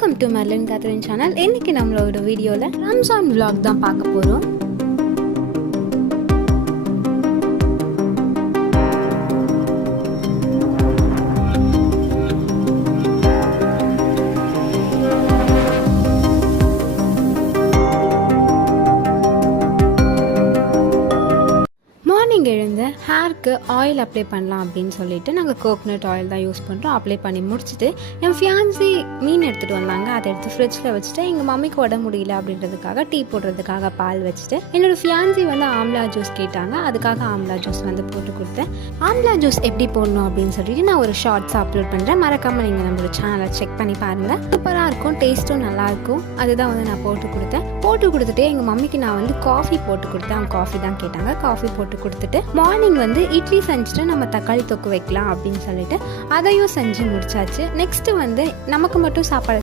Welcome to Merlin Catherine channel. இன்னைக்கு நம்மளோட வீடியோவில் ரம்ஜான் vlog தான் பார்க்க போகிறோம். மார்னிங் எழுந்து ஹேருக்கு ஆயில் அப்ளை பண்ணலாம் அப்படின்னு சொல்லிட்டு நாங்கள் கோகனட் ஆயில் தான் யூஸ் பண்ணுறோம். அப்ளை பண்ணி முடிச்சுட்டு என் ஃபியான்சி மீன் எடுத்துகிட்டு வந்தாங்க. அதை எடுத்து ஃப்ரிட்ஜில் வச்சுட்டு எங்கள் மம்மிக்கு உடம்பு முடியல அப்படின்றதுக்காக டீ போடுறதுக்காக பால் வச்சுட்டு என்னோடய ஃபியான்சி வந்து ஆம்லா ஜூஸ் கேட்டாங்க. அதுக்காக ஆம்லா ஜூஸ் வந்து போட்டு கொடுத்தேன். ஆம்லா ஜூஸ் எப்படி போடணும் அப்படின்னு சொல்லிட்டு நான் ஒரு ஷார்ட்ஸ் அப்லோட் பண்ணுறேன். மறக்காமல் நீங்கள் நம்மளோட சேனலை செக் பண்ணி பாருங்கள். சூப்பராக இருக்கும், டேஸ்ட்டும் நல்லாயிருக்கும். அதுதான் வந்து நான் போட்டு கொடுத்தேன். போட்டு கொடுத்துட்டு எங்கள் மம்மிக்கு நான் வந்து காஃபி போட்டு கொடுத்தேன். அவங்க காஃபி தான் கேட்டாங்க. காஃபி போட்டு கொடுத்துட்டு மார்னிங் வந்து இட்லி செஞ்சுட்டு நம்ம தக்காளி தொக்கு வைக்கலாம் அப்படின்னு சொல்லிட்டு அதையும் செஞ்சு முடிச்சாச்சு. நெக்ஸ்ட்டு வந்து நமக்கு மட்டும் சாப்பாடு